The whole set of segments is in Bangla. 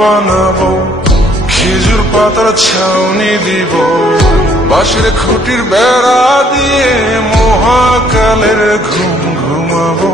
বানাবো, খেজুর পাতার ছাউনি দিব, বাঁশের খুঁটির বেড়া দিয়ে মহাকালের ঘুম ঘুমাবো।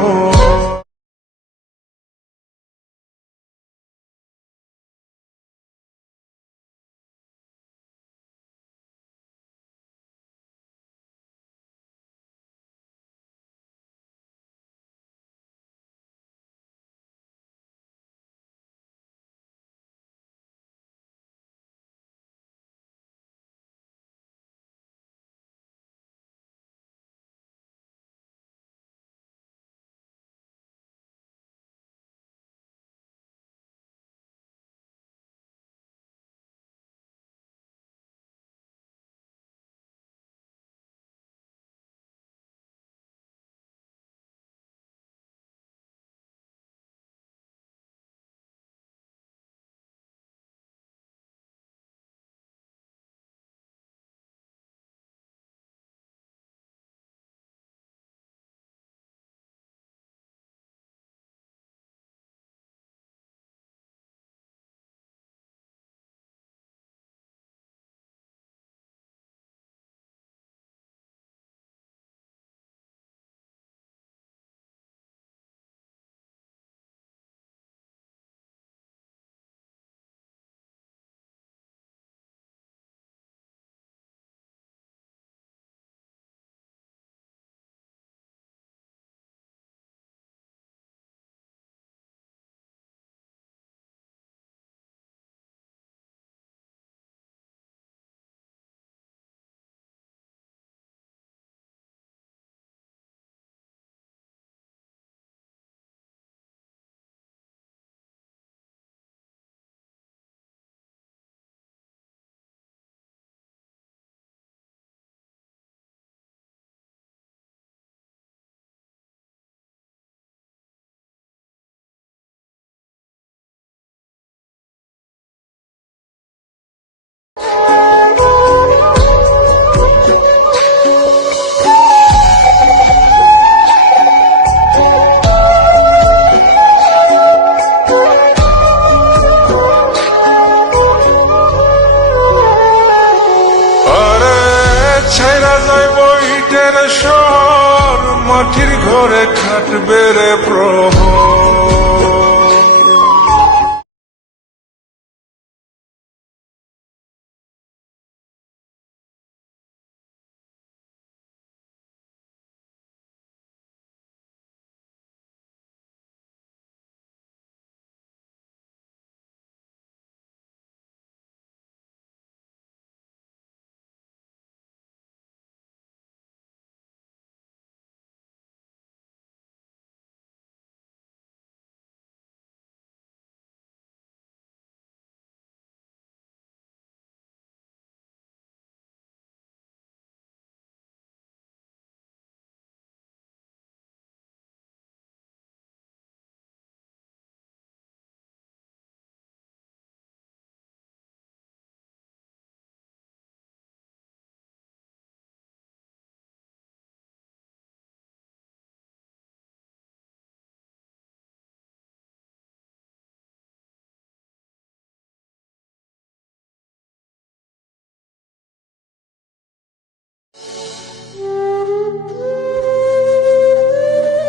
মাটির ঘরে খাটবে রে প্রহর।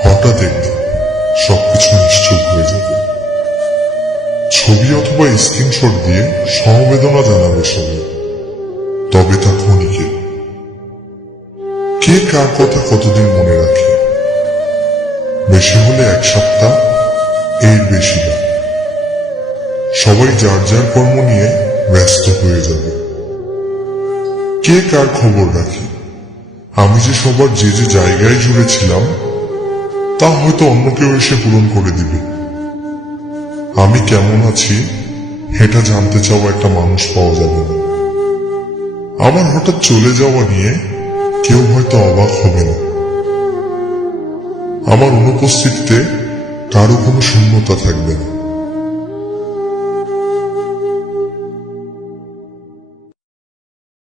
হঠাৎ একদিন সবকিছু নিশ্চুপ হয়ে যাবে। ছবি অথবা স্ক্রিনশট দিয়ে সমবেদনা জানাবে সবাই, তবে তা ক্ষণিকের। কে কার কথা কতদিন মনে রাখে? বেশি হলে এক সপ্তাহ, এর বেশি না। সবাই যার যার কর্ম নিয়ে ব্যস্ত হয়ে যাবে। কে কার খবর রাখে? আমি যে সবার যে যে জায়গায় জুড়ে ছিলাম তা হয়তো অন্য কেউ এসে পূরণ করে দিবে। আমি কেমন আছি এটা জানতে চাওয়া একটা মানুষ পাওয়া যাবে না। আমার হঠাৎ চলে যাওয়া নিয়ে কেউ হয়তো অবাক হবে না। আমার অনুপস্থিতিতে কারো কোনো শূন্যতা থাকবে না।